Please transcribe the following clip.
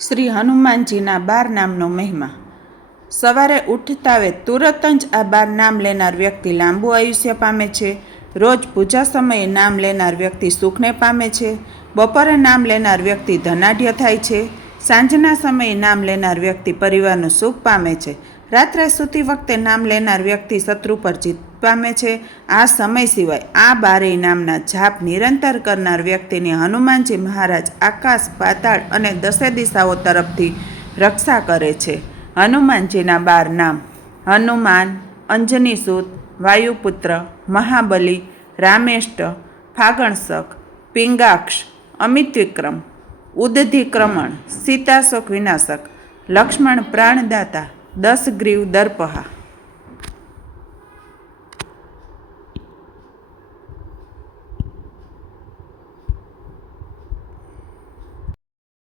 શ્રી હનુમાનજીના 12 નામનો મહિમા। સવારે ઉઠતાવે તુરત જ આ 12 નામ લેનાર વ્યક્તિ લાંબુ આયુષ્ય પામે છે। રોજ પૂજા સમયે નામ લેનાર વ્યક્તિ સુખને પામે છે। બપોરે નામ લેનાર વ્યક્તિ ધનાઢ્ય થાય છે। સાંજના સમયે નામ લેનાર વ્યક્તિ પરિવારનું સુખ પામે છે। રાત્રે સૂતી વખતે નામ લેનાર વ્યક્તિ શત્રુ પર જીત પામે છે। આ સમય સિવાય આ 12 નામના જાપ નિરંતર કરનાર વ્યક્તિની હનુમાનજી મહારાજ આકાશ, પાતાળ અને 10 દિશાઓ તરફથી રક્ષા કરે છે। હનુમાનજીના 12 નામ: હનુમાન, અંજનીસુત, વાયુપુત્ર, મહાબલી, રામેષ્ટ, ફાગણસખ, પિંગાક્ષ, અમિતવિક્રમ, ઉદધિક્રમણ, સીતાશોક વિનાશક, લક્ષ્મણ પ્રાણદાતા, 10 ગ્રીવ દર્પહા।